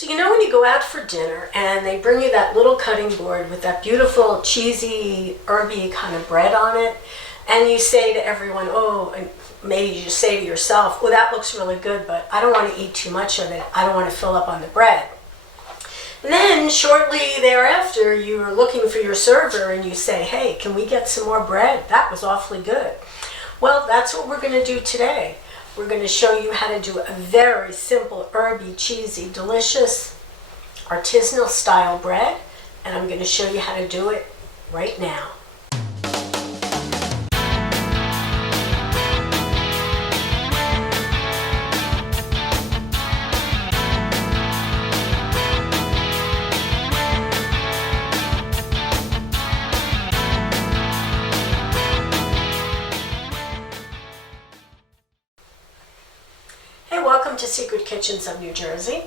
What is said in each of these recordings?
So you know when you go out for dinner and they bring you that little cutting board with that beautiful cheesy herby kind of bread on it, and you say to everyone, oh, and maybe you just say to yourself, well, that looks really good, but I don't want to eat too much of it. I don't want to fill up on the bread. And then shortly thereafter, you're looking for your server and you say, hey, can we get some more bread? That was awfully good. Well, that's what we're going to do today. We're going to show you how to do a very simple, herby, cheesy, delicious, artisanal style bread. And I'm going to show you how to do it right now. Welcome to Secret Kitchens of New Jersey.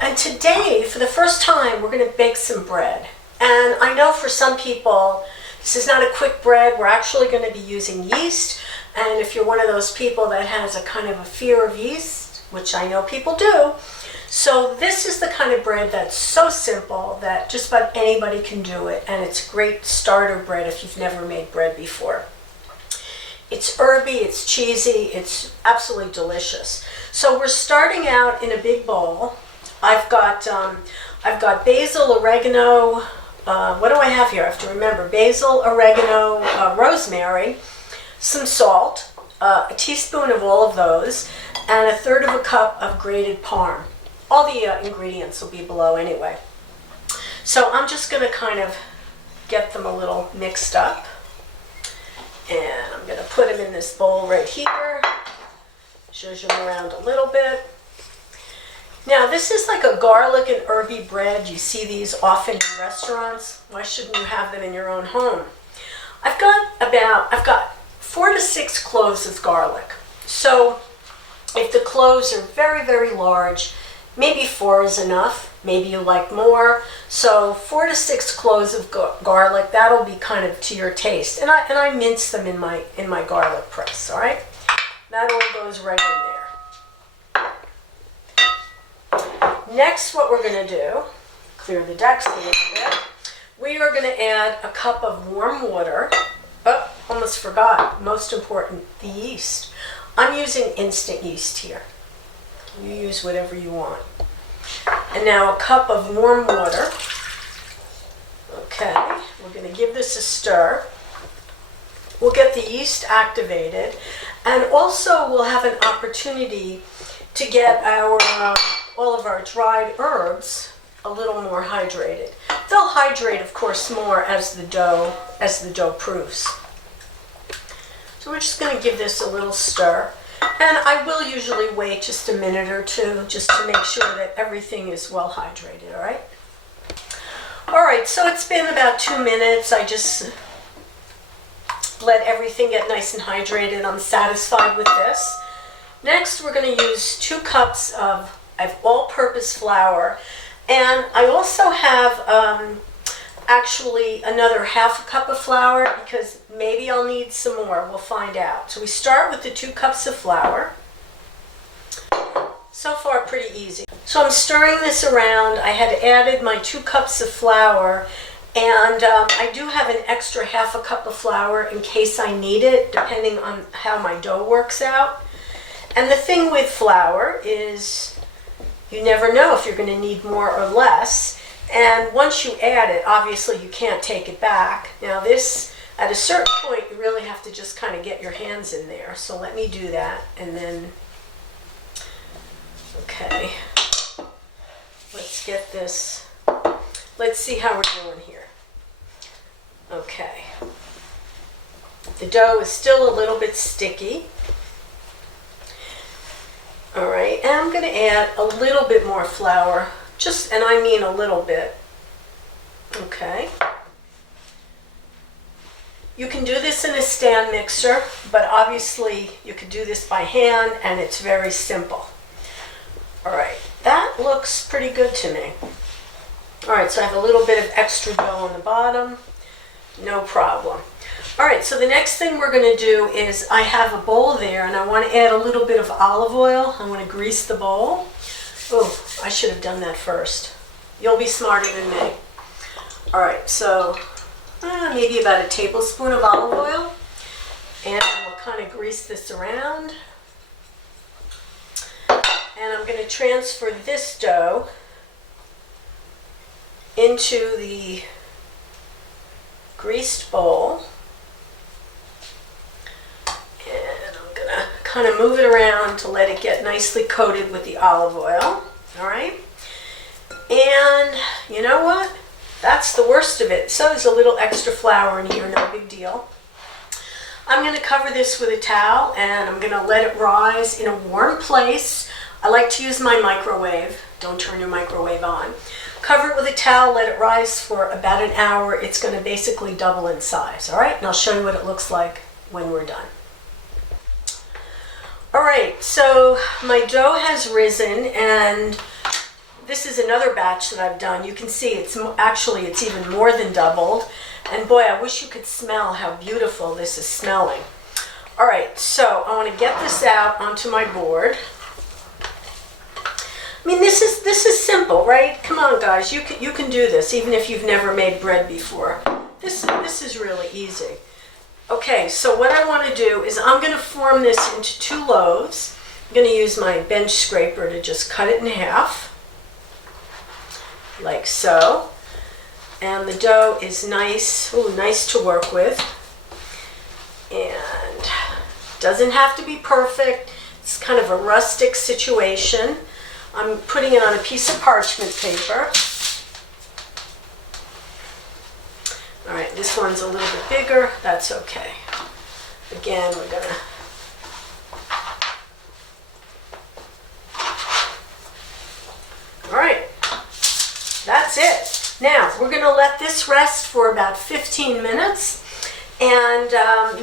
And today, for the first time, we're going to bake some bread. And I know for some people, this is not a quick bread. We're actually going to be using yeast. And if you're one of those people that has a kind of a fear of yeast, which I know people do, so this is the kind of bread that's so simple that just about anybody can do it. And it's great starter bread if you've never made bread before. It's herby, it's cheesy, it's absolutely delicious. So we're starting out in a big bowl. I've got basil, oregano. What do I have here? I have to remember. Basil, oregano, rosemary, some salt, a teaspoon of all of those, and a third of a cup of grated parm. All the ingredients will be below anyway. So I'm just going to kind of get them a little mixed up. And I'm going to put them in this bowl right here. Zhuzh them around a little bit. Now this is like a garlic and herby bread. You see these often in restaurants. Why shouldn't you have them in your own home? I've got 4 to 6 cloves of garlic. So if the cloves are very, very large, maybe 4 is enough. Maybe you like more. So 4 to 6 cloves of garlic. That'll be kind of to your taste. And I mince them in my garlic press. All right. That all goes right in there. Next, what we're going to do, clear the decks a little bit. We are going to add a cup of warm water. Oh, almost forgot. Most important, the yeast. I'm using instant yeast here. You use whatever you want. And now a cup of warm water. Okay, we're going to give this a stir. We'll get the yeast activated, and also we'll have an opportunity to get all of our dried herbs a little more hydrated. They'll hydrate, of course, more as the dough proofs. So we're just going to give this a little stir. And I will usually wait just a minute or two just to make sure that everything is well hydrated, all right? All right, so it's been about 2 minutes. I just let everything get nice and hydrated. I'm satisfied with this. Next, we're going to use 2 cups of all-purpose flour. And I also have actually another half a cup of flour because maybe I'll need some more. We'll find out. So we start with the 2 cups of flour. So far pretty easy. So I'm stirring this around. I had added my 2 cups of flour, and I do have an extra half a cup of flour in case I need it, depending on how my dough works out. And the thing with flour is you never know if you're going to need more or less. And once you add it, obviously you can't take it back. Now this, at a certain point, you really have to just kind of get your hands in there. So let me do that, and then, okay, let's get this, let's see how we're doing here. Okay, the dough is still a little bit sticky. All right, and I'm going to add a little bit more flour. Just, and I mean a little bit. Okay. You can do this in a stand mixer, but obviously you could do this by hand, and it's very simple. All right, that looks pretty good to me. All right, so I have a little bit of extra dough on the bottom. No problem. All right, so the next thing we're going to do is I have a bowl there, and I want to add a little bit of olive oil. I want to grease the bowl. Oh, I should have done that first. You'll be smarter than me. All right, so maybe about a tablespoon of olive oil. And we'll kind of grease this around. And I'm going to transfer this dough into the greased bowl. And I'm going to kind of move it around to let it get nicely coated with the olive oil. All right. And you know what? That's the worst of it. So there's a little extra flour in here, no big deal. I'm going to cover this with a towel and I'm going to let it rise in a warm place. I like to use my microwave. Don't turn your microwave on. Cover it with a towel, let it rise for about an hour. It's going to basically double in size, all right? And I'll show you what it looks like when we're done. All right, so my dough has risen, and this is another batch that I've done. You can see it's even more than doubled. And boy, I wish you could smell how beautiful this is smelling. All right, so I want to get this out onto my board. I mean, this is simple, right? Come on, guys, you can do this even if you've never made bread before. This is really easy. Okay, so what I want to do is I'm going to form this into 2 loaves. I'm going to use my bench scraper to just cut it in half, like so. And the dough is nice, nice to work with. And doesn't have to be perfect. It's kind of a rustic situation. I'm putting it on a piece of parchment paper. All right, this one's a little bit bigger. That's okay. Again, we're gonna all right, that's it. Now, we're going to let this rest for about 15 minutes. And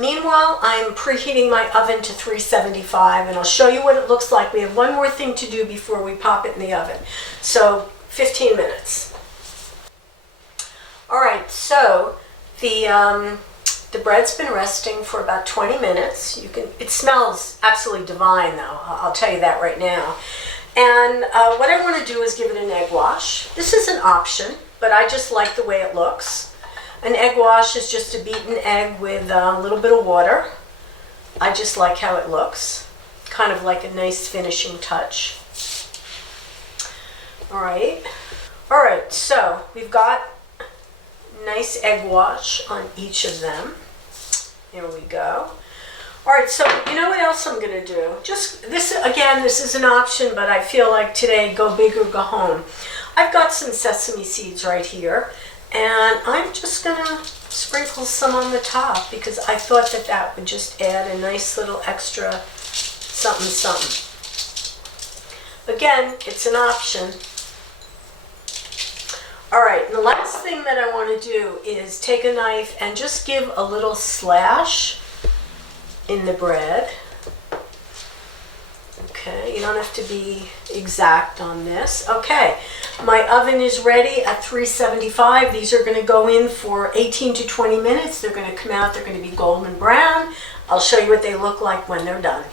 meanwhile, I'm preheating my oven to 375, and I'll show you what it looks like. We have one more thing to do before we pop it in the oven. So, 15 minutes. All right, so the bread's been resting for about 20 minutes. It smells absolutely divine, though. I'll tell you that right now. And what I want to do is give it an egg wash. This is an option, but I just like the way it looks. An egg wash is just a beaten egg with a little bit of water. I just like how it looks. Kind of like a nice finishing touch. All right. All right, so we've got nice egg wash on each of them. Here we go. All right, so you know what else I'm going to do? Just this, again, this is an option, but I feel like today, go big or go home. I've got some sesame seeds right here, and I'm just going to sprinkle some on the top because I thought that would just add a nice little extra something, something. Again, it's an option. All right, and the last thing that I want to do is take a knife and just give a little slash in the bread. Okay, you don't have to be exact on this. Okay, my oven is ready at 375. These are going to go in for 18 to 20 minutes. They're going to come out, they're going to be golden brown. I'll show you what they look like when they're done.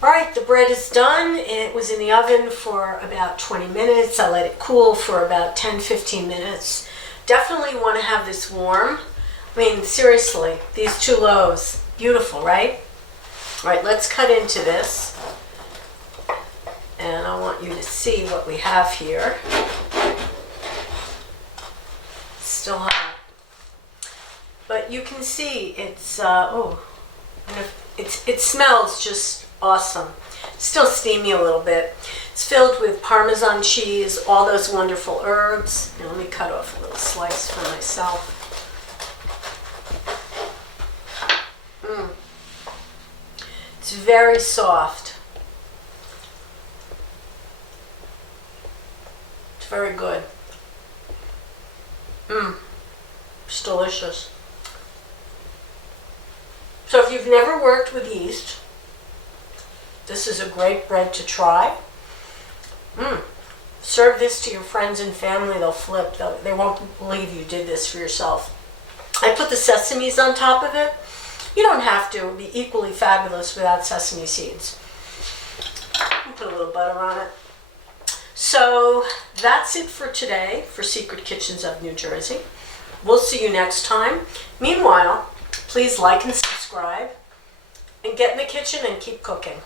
All right, the bread is done. It was in the oven for about 20 minutes. I let it cool for about 10-15 minutes. Definitely want to have this warm. I mean, seriously, these 2 loaves, beautiful, right? All right, let's cut into this. And I want you to see what we have here. Still hot. But you can see it's, it smells just awesome. Still steamy a little bit. It's filled with Parmesan cheese, all those wonderful herbs. Now let me cut off a little slice for myself. It's very soft. It's very good. It's delicious. So if you've never worked with yeast, this is a great bread to try. Serve this to your friends and family, they'll flip. They won't believe you did this for yourself. I put the sesames on top of it. You don't have to. It would be equally fabulous without sesame seeds. put a little butter on it. So that's it for today for Secret Kitchens of New Jersey. We'll see you next time. Meanwhile, please like and subscribe and get in the kitchen and keep cooking.